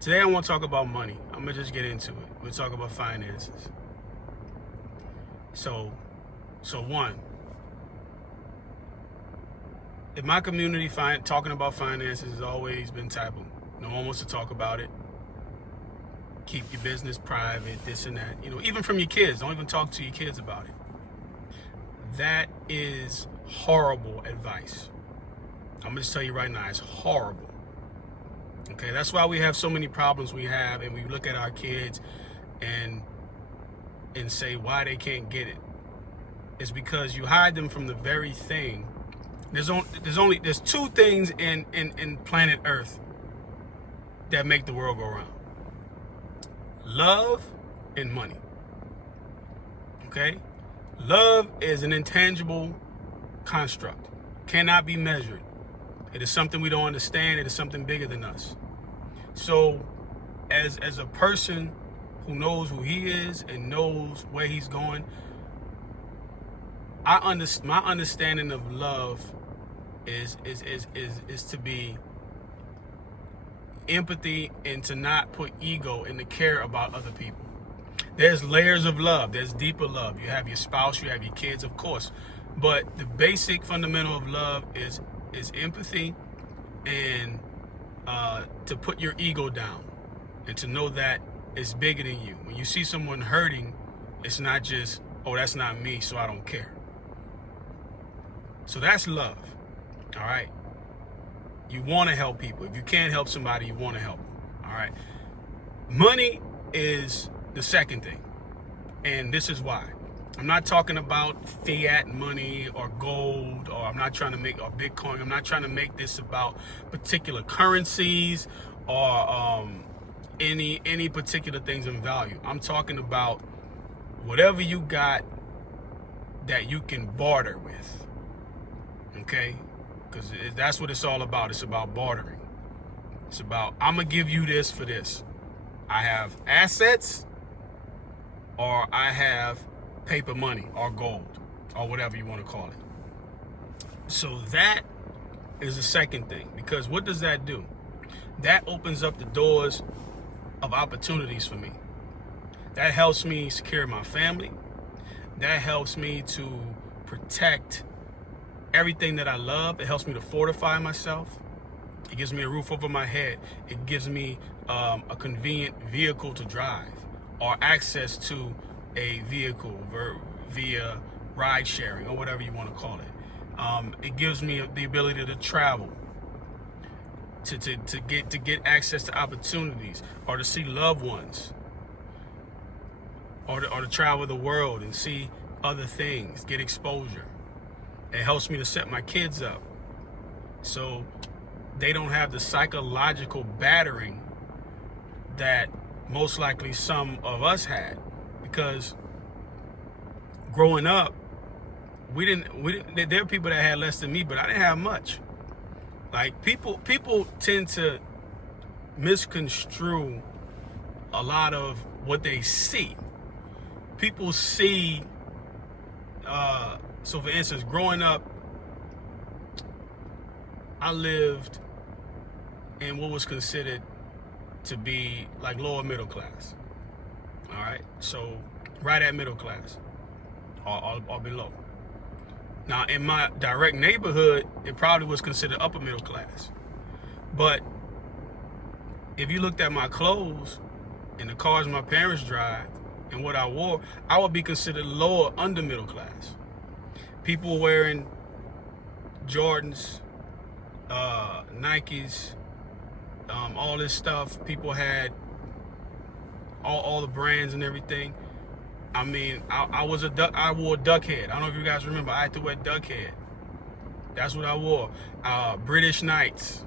Today I want to talk about money. I'm gonna just get into it. We'll talk about finances. So one, in my community, talking about finances has always been taboo. No one wants to talk about it. Keep your business private, this and that. Even from your kids, don't even talk to your kids about it. That is horrible advice. I'm gonna just tell you right now, it's horrible. Okay, that's why we have so many problems we have, and we look at our kids and say why they can't get it. It's because you hide them from the very thing. There's two things in planet Earth that make the world go round: love and money. Okay, love is an intangible construct, cannot be measured. It is something we don't understand. It is something bigger than us. So as a person who knows who he is and knows where he's going, my understanding of love is to be empathy and to not put ego and to care about other people. There's layers of love. There's deeper love. You have your spouse, you have your kids, of course. But the basic fundamental of love is empathy and to put your ego down and to know that it's bigger than you. When you see someone hurting, it's not just, oh, that's not me, so I don't care. So that's love. All right. You want to help people. If you can't help somebody, you want to help them. All right. Money is the second thing. And this is why. I'm not talking about fiat money or gold, or I'm not trying to make, or Bitcoin. I'm not trying to make this about particular currencies or any particular things in value. I'm talking about whatever you got that you can barter with. Okay? Because that's what it's all about. It's about bartering. It's about, I'm going to give you this for this. I have assets, or I have paper money or gold or whatever you want to call it. So that is the second thing, because what does that do? That opens up the doors of opportunities for me. That helps me secure my family. That helps me to protect everything that I love. It helps me to fortify myself. It gives me a roof over my head. It gives me a convenient vehicle to drive, or access to a vehicle via ride sharing or whatever you want to call it. It gives me the ability to travel, to get access to opportunities, or to see loved ones, or to travel the world and see other things, get exposure. It helps me to set my kids up so they don't have the psychological battering that most likely some of us had. Because growing up, there are people that had less than me, but I didn't have much. Like, people tend to misconstrue a lot of what they see. People see, so for instance, growing up, I lived in what was considered to be like lower middle class. All right, so right at middle class or below. Now, in my direct neighborhood, it probably was considered upper middle class. But if you looked at my clothes and the cars my parents drive and what I wore, I would be considered lower under middle class. People wearing Jordans, Nikes, all this stuff. People had all the brands and everything. I mean, I wore duck head. I don't know if you guys remember. I had to wear duck head. That's what I wore. British Knights.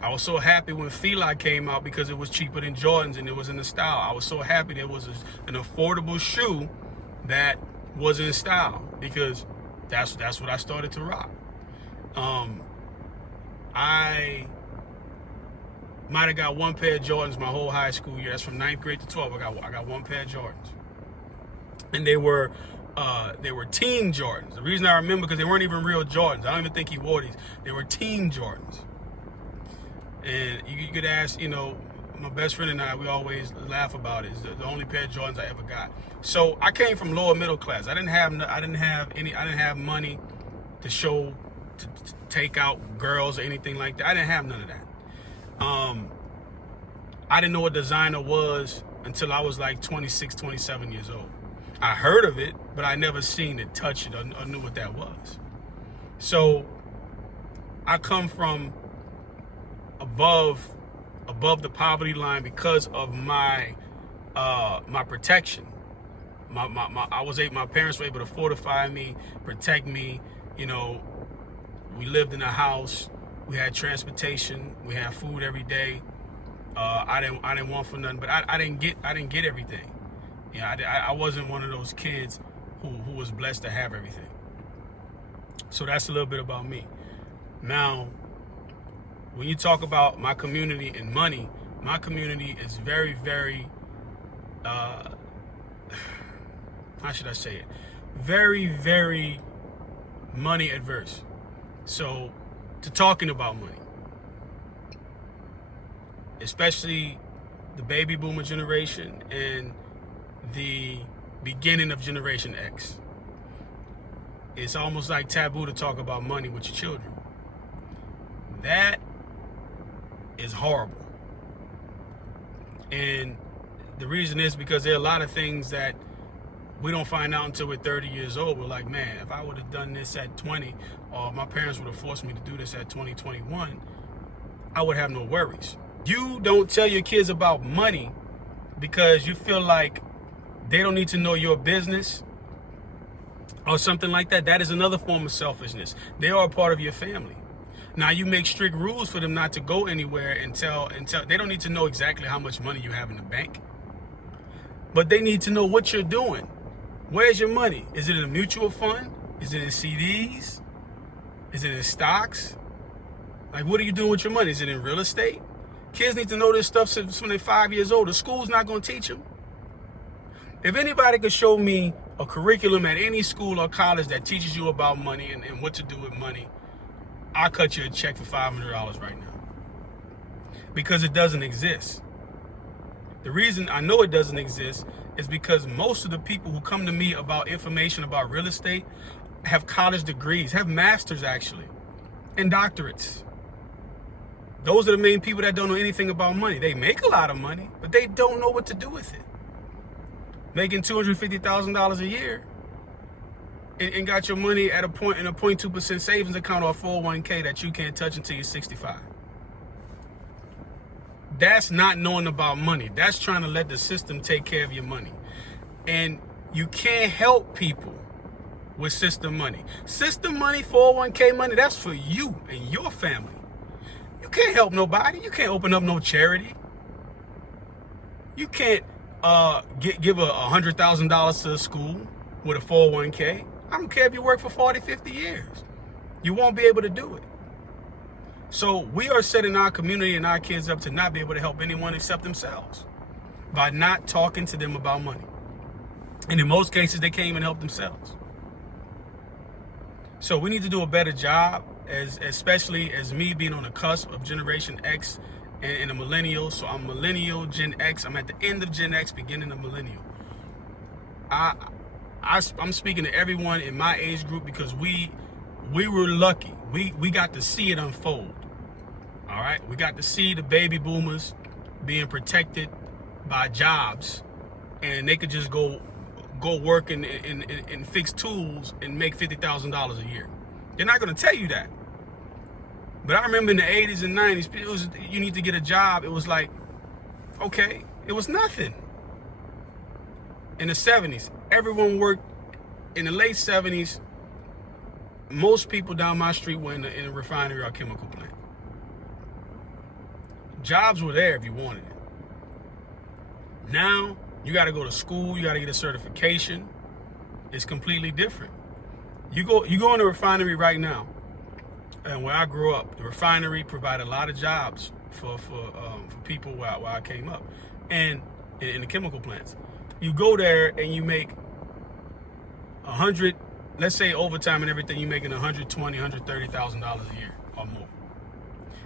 I was so happy when Fila came out because it was cheaper than Jordans and it was in the style. I was so happy there was an affordable shoe that was in style, because that's what I started to rock. I might have got one pair of Jordans my whole high school year. That's from 9th grade to 12th. I got one pair of Jordans, and they were teen Jordans. The reason I remember, because they weren't even real Jordans. I don't even think he wore these. They were teen Jordans. And you could ask, my best friend and I, we always laugh about it. It's the only pair of Jordans I ever got. So I came from lower middle class. I didn't have money to show, to take out girls or anything like that. I didn't have none of that. I didn't know what designer was until I was like 26, 27 years old. I heard of it, but I never seen it, touched it, or knew what that was. So I come from above the poverty line because of my protection. My parents were able to fortify me, protect me. You know, we lived in a house, we had transportation, we had food every day. I didn't want for nothing, but I didn't get everything. You know, I wasn't one of those kids who was blessed to have everything. So that's a little bit about me. Now, when you talk about my community and money, my community is very, very, how should I say it? Very, very money adverse. So, to talking about money, especially the baby boomer generation and the beginning of Generation X, it's almost like taboo to talk about money with your children. That is horrible. And the reason is because there are a lot of things that we don't find out until we're 30 years old. We're like, man, if I would have done this at 20, or my parents would have forced me to do this at 20, 21, I would have no worries. You don't tell your kids about money because you feel like they don't need to know your business or something like that. That is another form of selfishness. They are a part of your family. Now you make strict rules for them not to go anywhere and tell. They don't need to know exactly how much money you have in the bank, but they need to know what you're doing. Where's your money? Is it in a mutual fund? Is it in CDs? Is it in stocks? Like, what are you doing with your money? Is it in real estate? Kids need to know this stuff since when they're 5 years old. The school's not going to teach them. If anybody could show me a curriculum at any school or college that teaches you about money and what to do with money, I'll cut you a check for $500 right now. Because it doesn't exist. The reason I know it doesn't exist is because most of the people who come to me about information about real estate have college degrees, have masters actually, and doctorates. Those are the main people that don't know anything about money. They make a lot of money, but they don't know what to do with it. Making $250,000 a year and got your money at a 0.2% savings account or 401k that you can't touch until you're 65. That's not knowing about money. That's trying to let the system take care of your money. And you can't help people with system money. System money, 401k money, that's for you and your family. You can't help nobody. You can't open up no charity. You can't give $100,000 to a school with a 401k. I don't care if you work for 40, 50 years. You won't be able to do it. So we are setting our community and our kids up to not be able to help anyone except themselves by not talking to them about money. And in most cases, they can't even help themselves. So we need to do a better job, especially as me being on the cusp of Generation X and a millennial. So I'm millennial, Gen X. I'm at the end of Gen X, beginning of millennial. I'm speaking to everyone in my age group because we were lucky. We got to see it unfold. All right, we got to see the baby boomers being protected by jobs, and they could just go work and fix tools and make $50,000 a year. They're not going to tell you that. But I remember in the 80s and 90s, you need to get a job. It was like, okay, it was nothing. In the 70s, everyone worked. In the late 70s, most people down my street were in a refinery or chemical plant. Jobs were there if you wanted it. Now, you got to go to school. You got to get a certification. It's completely different. You go in a refinery right now, and where I grew up, the refinery provided a lot of jobs for people where I came up, and in the chemical plants. You go there and you make 100. Let's say overtime and everything, you're making $120,000, $130,000 a year or more.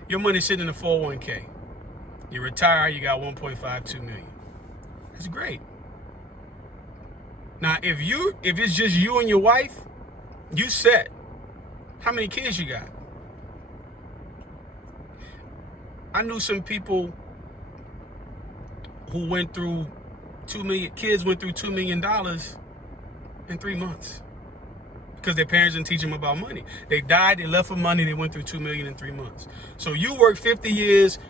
Your money's sitting in a 401k. You retire, you got 1.52 million. That's great. Now, if it's just you and your wife, you set. How many kids you got? I knew some people who went through kids went through $2 million in 3 months because their parents didn't teach them about money. They died, they left for money, they went through $2 million in 3 months. So you work 50 years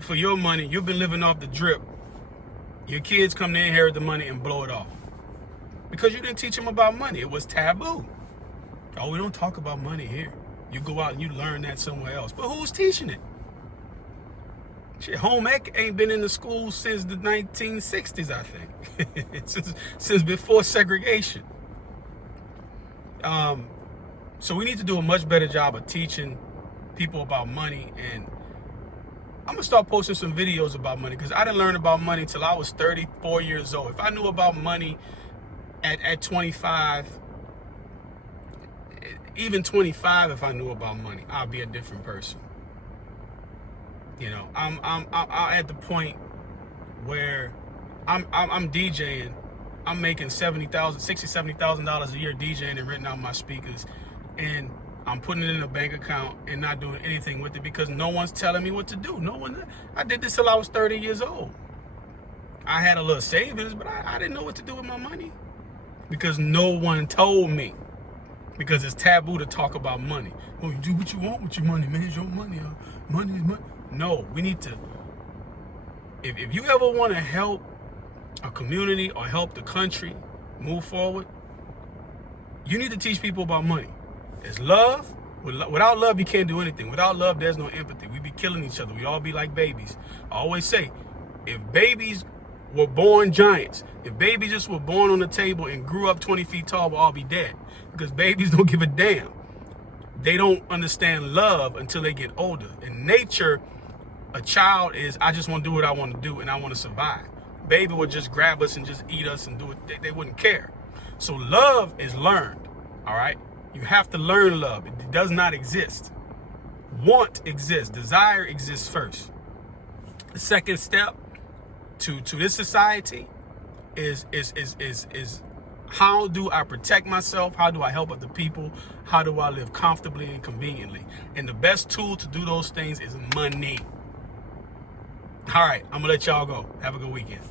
for your money, you've been living off the drip. Your kids come to inherit the money and blow it off because you didn't teach them about money. It was taboo. Oh, we don't talk about money here. You go out and you learn that somewhere else. But who's teaching it? Shit, home ec ain't been in the schools since the 1960s, I think. since before segregation. So we need to do a much better job of teaching people about money. And I'm going to start posting some videos about money because I didn't learn about money till I was 34 years old. If I knew about money at 25, even 25, if I knew about money, I'd be a different person. You know, I'm at the point where I'm DJing. I'm making $70,000 a year DJing and renting out my speakers, and I'm putting it in a bank account and not doing anything with it because no one's telling me what to do. No one. I did this till I was 30 years old. I had a little savings, but I didn't know what to do with my money because no one told me. Because it's taboo to talk about money. Oh, you do what you want with your money, man. It's your money. Money is money. No, we need to. If you ever want to help a community or help the country move forward, you need to teach people about money. It's love. Without love, you can't do anything. Without love, there's no empathy. We be killing each other. We all be like babies. I always say, if babies were born giants, if babies just were born on the table and grew up 20 feet tall, we'll all be dead. Because babies don't give a damn. They don't understand love until they get older. In nature, a child is, I just want to do what I want to do and I want to survive. Baby would just grab us and just eat us and do it. They wouldn't care. So love is learned, all right? You have to learn love. It does not exist. Want exists. Desire exists first. The second step to this society is how do I protect myself? How do I help other people? How do I live comfortably and conveniently? And the best tool to do those things is money. All right, I'm gonna let y'all go. Have a good weekend.